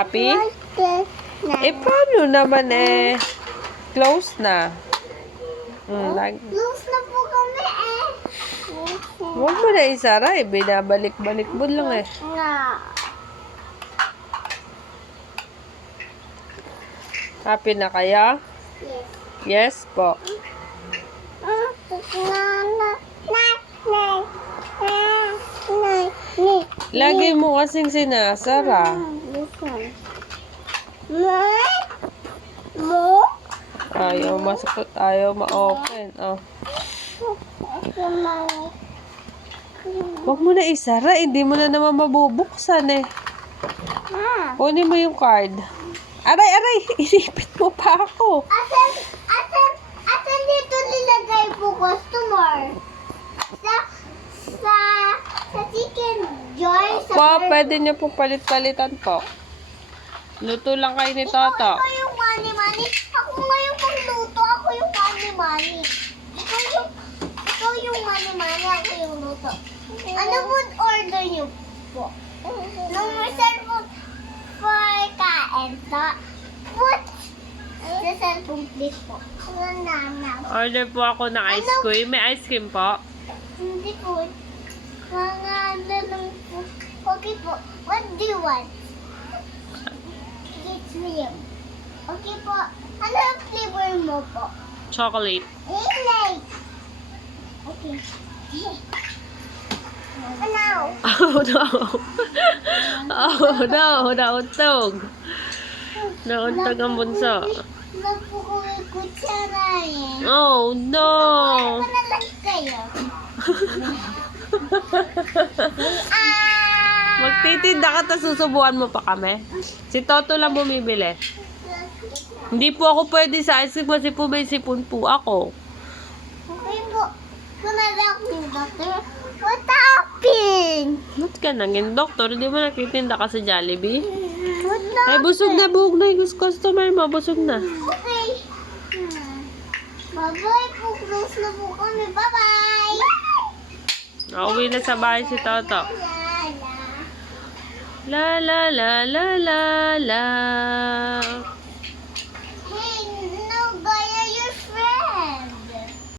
Happy? Eh, paano naman eh? Close na. Close na po kami eh. Huwag mo na isara eh. Binabalik-balik mo lang eh. Na. Happy na kaya? Yes. Yes po. Lagi mo kasing sinasara. Mo? Ayaw masakot, ayaw ma-open. Oh. Huwag mo na isara, hindi mo na naman mabubuksan eh. Kunin mo yung card. Aray, aray! Inipit mo pa ako. Asan dito nilagay po customer? Sa chicken joy? Po, pwede niyo po palit-palitan po. Luto lang kayo ni Toto. Ikaw yung mani-mani. Ako ngayon pagluto. Ako yung mani-mani. Ikaw yung mani-mani. Ako yung luto. Ano food order niyo po? Nung reserve po for kain. Put sa cellphone please po. Order po ako ng ice cream. May ice cream po. Hindi po. Mga lang po. Okay po. What do you want? It's real. Okay po. Ano ang flavor mo po? Chocolate. Like. Okay. Ano? Oh no. Oh no. Nauntog. Nauntog ang bunso. Wala po ko may kutsara eh. Oh no. Ano na lang kayo? Magtitinda ka tapos susubuan mo pa kami. Si Toto lang bumibili. Hindi po ako pwede sa ice cream kasi po may sipon po ako. Okay po. Kumalak yung doctor. What happened? Ba't ka nangin, doktor? Hindi mo nagtitinda ka sa Jollibee? What Ay, busog na buhok na yung customer mo. Busog na. Okay. Bye-bye po. Close na po kami. Bye-bye. Nauwi na sa bahay si Toto. La la. La la la la la la.